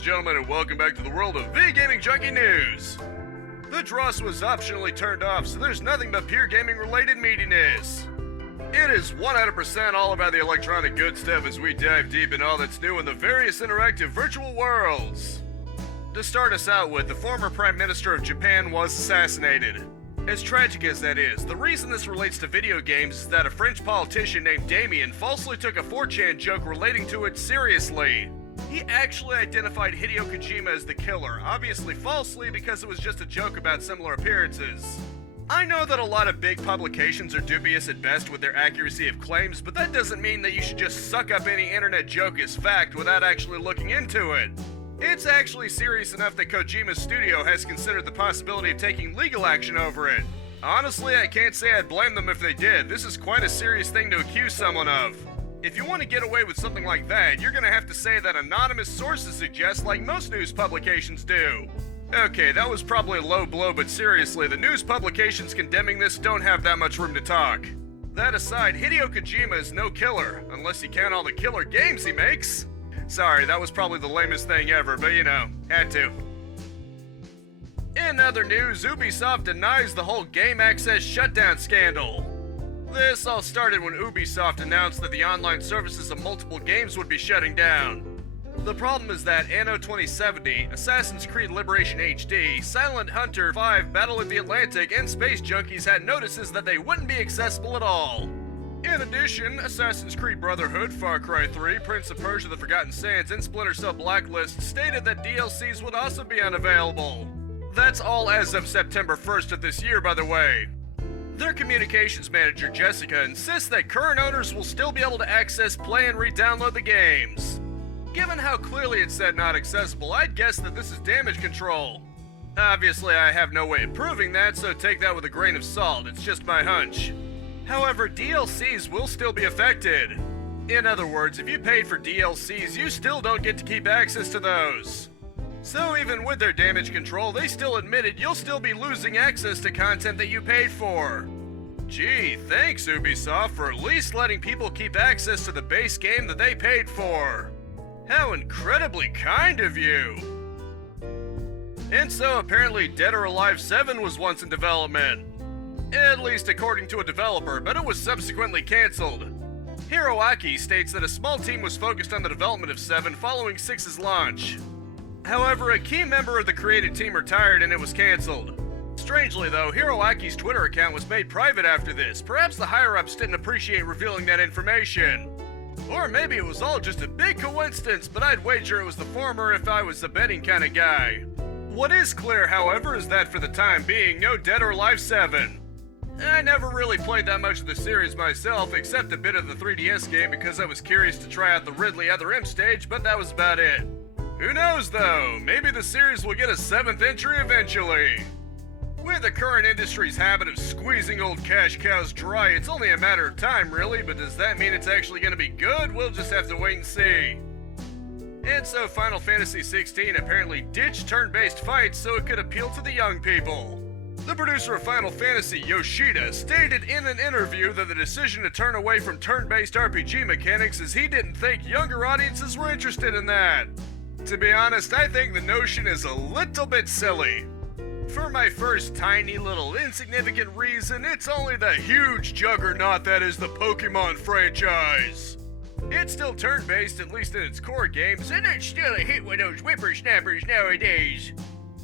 and gentlemen, and welcome back to the world of V-Gaming Junkie News. The dross was optionally turned off, so there's nothing but pure gaming-related meatiness. It is 100% all about the electronic good stuff as we dive deep in all that's new in the various interactive virtual worlds. To start us out with, the former Prime Minister of Japan was assassinated. As tragic as that is, the reason this relates to video games is that a French politician named Damien falsely took a 4chan joke relating to it seriously. He actually identified Hideo Kojima as the killer, obviously falsely because it was just a joke about similar appearances. I know that a lot of big publications are dubious at best with their accuracy of claims, but that doesn't mean that you should just suck up any internet joke as fact without actually looking into it. It's actually serious enough that Kojima's studio has considered the possibility of taking legal action over it. Honestly, I can't say I'd blame them if they did. This is quite a serious thing to accuse someone of. If you want to get away with something like that, you're gonna have to say that anonymous sources suggest like most news publications do. Okay, that was probably a low blow, but seriously, the news publications condemning this don't have that much room to talk. That aside, Hideo Kojima is no killer, unless you count all the killer games he makes. Sorry, that was probably the lamest thing ever, but you know, had to. In other news, Ubisoft denies the whole game access shutdown scandal. This all started when Ubisoft announced that the online services of multiple games would be shutting down. The problem is that Anno 2070, Assassin's Creed Liberation HD, Silent Hunter 5 Battle of the Atlantic, and Space Junkies had notices that they wouldn't be accessible at all. In addition, Assassin's Creed Brotherhood, Far Cry 3, Prince of Persia: The Forgotten Sands, and Splinter Cell Blacklist stated that DLCs would also be unavailable. That's all as of September 1st of this year, by the way. Their communications manager, Jessica, insists that current owners will still be able to access, play, and re-download the games. Given how clearly it said not accessible, I'd guess that this is damage control. Obviously, I have no way of proving that, so take that with a grain of salt, it's just my hunch. However, DLCs will still be affected. In other words, if you paid for DLCs, you still don't get to keep access to those. So even with their damage control, they still admitted you'll still be losing access to content that you paid for. Gee, thanks Ubisoft for at least letting people keep access to the base game that they paid for. How incredibly kind of you. And so apparently Dead or Alive 7 was once in development. At least according to a developer, but it was subsequently cancelled. Hiroaki states that a small team was focused on the development of 7 following 6's launch. However, a key member of the creative team retired and it was cancelled. Strangely though, Hiroaki's Twitter account was made private after this. Perhaps the higher-ups didn't appreciate revealing that information. Or maybe it was all just a big coincidence, but I'd wager it was the former if I was the betting kind of guy. What is clear, however, is that for the time being, no Dead or Alive 7. I never really played that much of the series myself, except a bit of the 3DS game because I was curious to try out the Ridley Other M stage, but that was about it. Who knows though, maybe the series will get a 7th entry eventually. With the current industry's habit of squeezing old cash cows dry, it's only a matter of time really, but does that mean it's actually gonna be good? We'll just have to wait and see. And so Final Fantasy XVI apparently ditched turn-based fights so it could appeal to the young people. The producer of Final Fantasy, Yoshida, stated in an interview that the decision to turn away from turn-based RPG mechanics is he didn't think younger audiences were interested in that. To be honest, I think the notion is a little bit silly. For my first tiny little insignificant reason, it's only the huge juggernaut that is the Pokemon franchise. It's still turn-based, at least in its core games, and it's still a hit with those whippersnappers nowadays.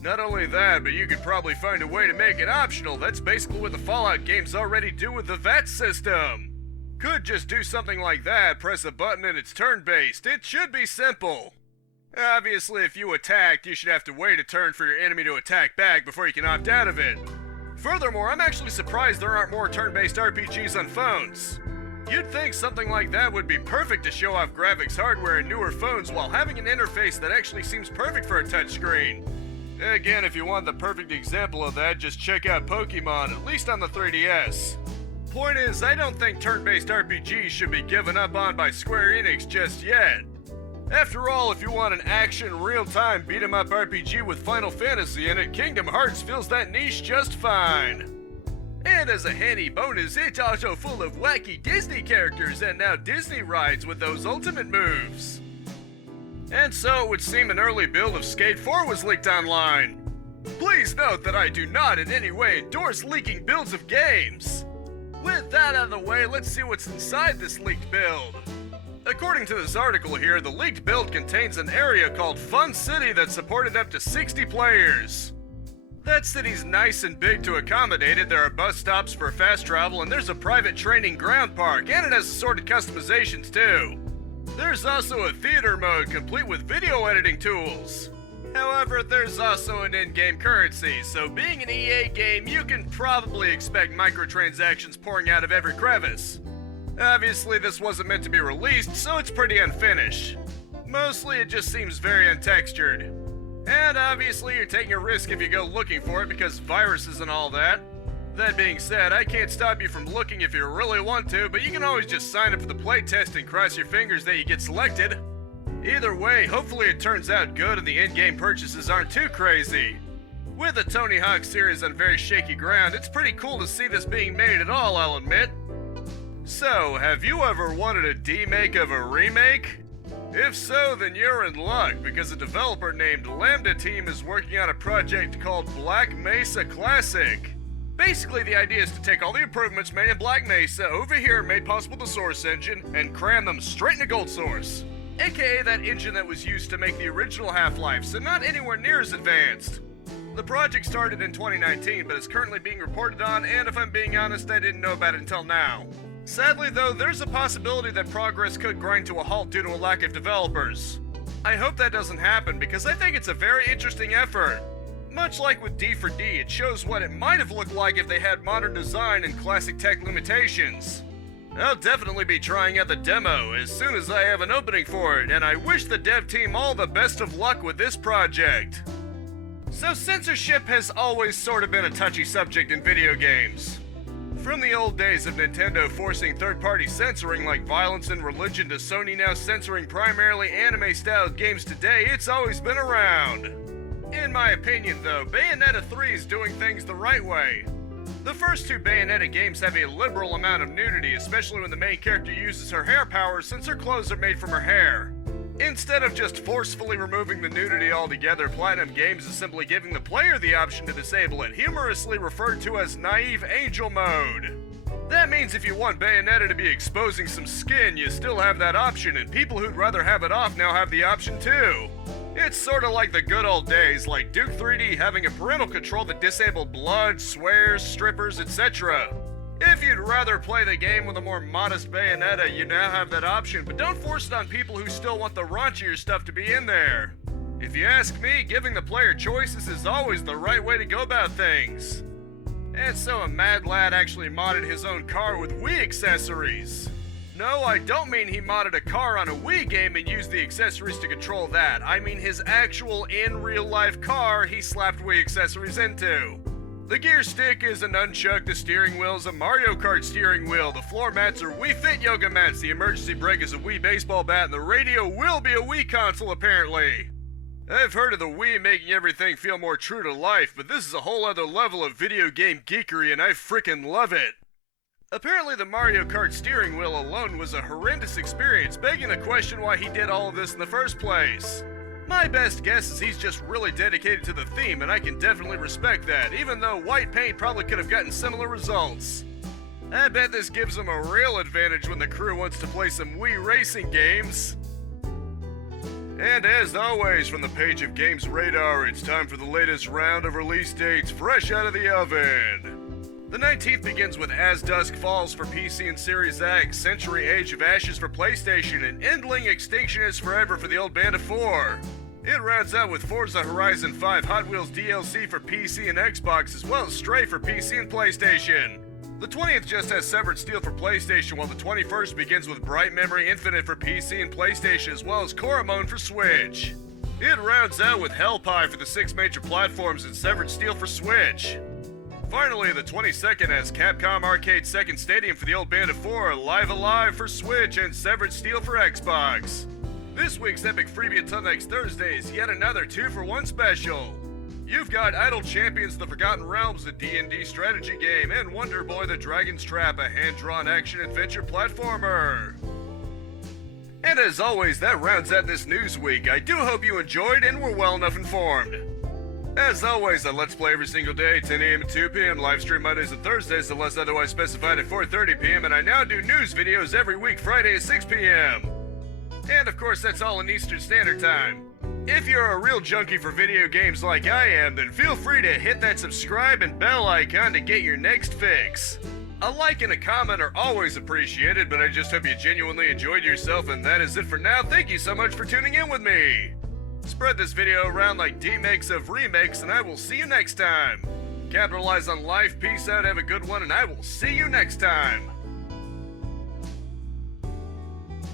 Not only that, but you could probably find a way to make it optional. That's basically what the Fallout games already do with the VAT system. Could just do something like that, press a button and it's turn-based. It should be simple. Obviously, if you attacked, you should have to wait a turn for your enemy to attack back before you can opt out of it. Furthermore, I'm actually surprised there aren't more turn-based RPGs on phones. You'd think something like that would be perfect to show off graphics hardware in newer phones while having an interface that actually seems perfect for a touchscreen. Again, if you want the perfect example of that, just check out Pokemon, at least on the 3DS. Point is, I don't think turn-based RPGs should be given up on by Square Enix just yet. After all, if you want an action, real-time beat-em-up RPG with Final Fantasy in it, Kingdom Hearts fills that niche just fine. And as a handy bonus, it's also full of wacky Disney characters and now Disney rides with those ultimate moves. And so it would seem an early build of Skate 4 was leaked online. Please note that I do not in any way endorse leaking builds of games. With that out of the way, let's see what's inside this leaked build. According to this article here, the leaked build contains an area called Fun City that supported up to 60 players. That city's nice and big to accommodate it. There are bus stops for fast travel, and there's a private training ground park, and it has assorted customizations too. There's also a theater mode complete with video editing tools. However, there's also an in-game currency, so being an EA game, you can probably expect microtransactions pouring out of every crevice. Obviously, this wasn't meant to be released, so it's pretty unfinished. Mostly, it just seems very untextured. And obviously, you're taking a risk if you go looking for it because viruses and all that. That being said, I can't stop you from looking if you really want to, but you can always just sign up for the playtest and cross your fingers that you get selected. Either way, hopefully it turns out good and the in-game purchases aren't too crazy. With the Tony Hawk series on very shaky ground, it's pretty cool to see this being made at all, I'll admit. So, have you ever wanted a demake of a remake? If so, then you're in luck, because a developer named Lambda Team is working on a project called Black Mesa Classic. Basically, the idea is to take all the improvements made in Black Mesa over here made possible the Source engine and cram them straight into Gold Source. AKA that engine that was used to make the original Half-Life, so not anywhere near as advanced. The project started in 2019, but is currently being reported on, and if I'm being honest, I didn't know about it until now. Sadly though, there's a possibility that progress could grind to a halt due to a lack of developers. I hope that doesn't happen because I think it's a very interesting effort. Much like with D4D, it shows what it might have looked like if they had modern design and classic tech limitations. I'll definitely be trying out the demo as soon as I have an opening for it, and I wish the dev team all the best of luck with this project. So censorship has always sort of been a touchy subject in video games. From the old days of Nintendo forcing third-party censoring like violence and religion to Sony now censoring primarily anime-styled games today, it's always been around. In my opinion though, Bayonetta 3 is doing things the right way. The first two Bayonetta games have a liberal amount of nudity, especially when the main character uses her hair powers since her clothes are made from her hair. Instead of just forcefully removing the nudity altogether, Platinum Games is simply giving the player the option to disable it, humorously referred to as Naive Angel Mode. That means if you want Bayonetta to be exposing some skin, you still have that option, and people who'd rather have it off now have the option too. It's sorta like the good old days, like Duke 3D having a parental control that disabled blood, swears, strippers, etc. If you'd rather play the game with a more modest Bayonetta, you now have that option, but don't force it on people who still want the raunchier stuff to be in there. If you ask me, giving the player choices is always the right way to go about things. And so a mad lad actually modded his own car with Wii accessories. No, I don't mean he modded a car on a Wii game and used the accessories to control that. I mean his actual in real life car he slapped Wii accessories into. The gear stick is a nunchuck, the steering wheel is a Mario Kart steering wheel, the floor mats are Wii Fit yoga mats, the emergency brake is a Wii baseball bat, and the radio will be a Wii console apparently. I've heard of the Wii making everything feel more true to life, but this is a whole other level of video game geekery and I frickin' love it. Apparently the Mario Kart steering wheel alone was a horrendous experience, begging the question why he did all of this in the first place. My best guess is he's just really dedicated to the theme, and I can definitely respect that, even though white paint probably could have gotten similar results. I bet this gives him a real advantage when the crew wants to play some Wii racing games. And as always, from the page of Games Radar, it's time for the latest round of release dates fresh out of the oven. The 19th begins with As Dusk Falls for PC and Series X, Century Age of Ashes for PlayStation, and Endling Extinction is Forever for the old band of four. It rounds out with Forza Horizon 5 Hot Wheels DLC for PC and Xbox, as well as Stray for PC and PlayStation. The 20th just has Severed Steel for PlayStation, while the 21st begins with Bright Memory Infinite for PC and PlayStation, as well as Coromon for Switch. It rounds out with Hellpie for the 6 major platforms and Severed Steel for Switch. Finally, the 22nd has Capcom Arcade Second Stadium for the old band of four, Live Alive for Switch, and Severed Steel for Xbox. This week's epic freebie until next Thursday is yet another 2-for-1 special. You've got Idle Champions The Forgotten Realms, a D&D strategy game, and Wonder Boy The Dragon's Trap, a hand-drawn action-adventure platformer. And as always, that rounds out this news week. I do hope you enjoyed and were well enough informed. As always, I Let's Play every single day, 10 a.m. and 2 p.m, live stream Mondays and Thursdays unless otherwise specified at 4:30 p.m, and I now do news videos every week, Friday at 6 p.m. And of course, that's all in Eastern Standard Time. If you're a real junkie for video games like I am, then feel free to hit that subscribe and bell icon to get your next fix. A like and a comment are always appreciated, but I just hope you genuinely enjoyed yourself, and that is it for now. Thank you so much for tuning in with me. Spread this video around like Demakes of remakes, and I will see you next time. Capitalize on life, peace out, have a good one, and I will see you next time.